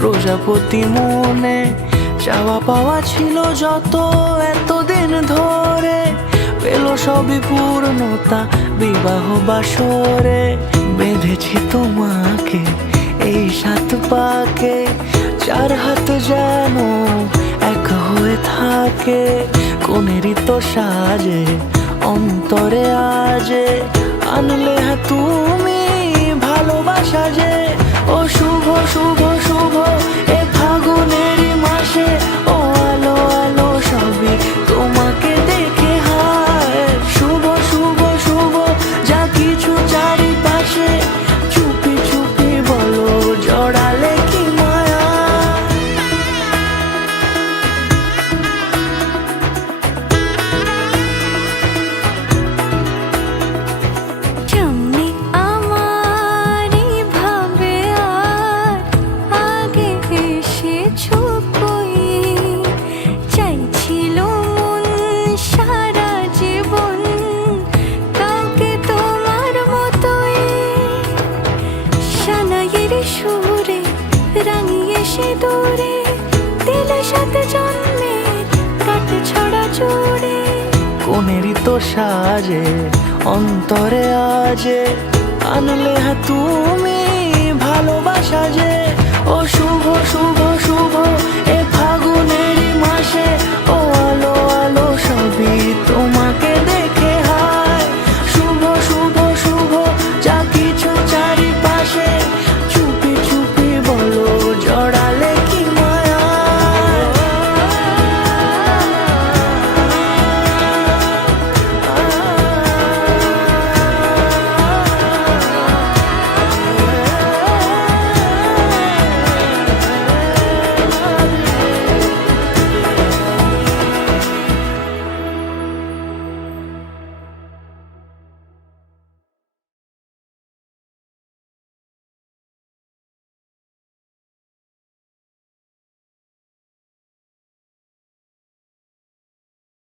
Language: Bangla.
প্রজাপতি মনে চাওয়া পাওয়া ছিল যত এতদিন ধরে, পেল সবই পূর্ণতা বিবাহ বাসরে। বেঁধেছি তোমাকে এই 7 পাকে, 4 হাত যেন এক হয়ে থাকে। কোনেরই তো সাজে অন্তরে আজে, আনলে তুমি ভালোবাসা যে। ও শুভ শুভ শুভ এ ফাগুনেরই মাসে, ও আলো আলো সবই তোমাকে দেখে হায়। শুভ শুভ শুভ যা কিছু চারিপাশে, চুপি চুপি বলো জড়ালে কি মায়া। সামনে আমার ভাবে আর আগে এসেছো কই, চাইছিল মন সারা জীবন কাউকে তোমার মতোই। সানাইয়ের সুরে রাঙিয়ে সে দূরে, দিলে 7 জন্মের কাট ছড়া জোড়ে। কোনেরই তো সাজে অন্তরে আজে, আনলে তুমি ভালোবাসা যে। ও শুভ শুভ শুভ এ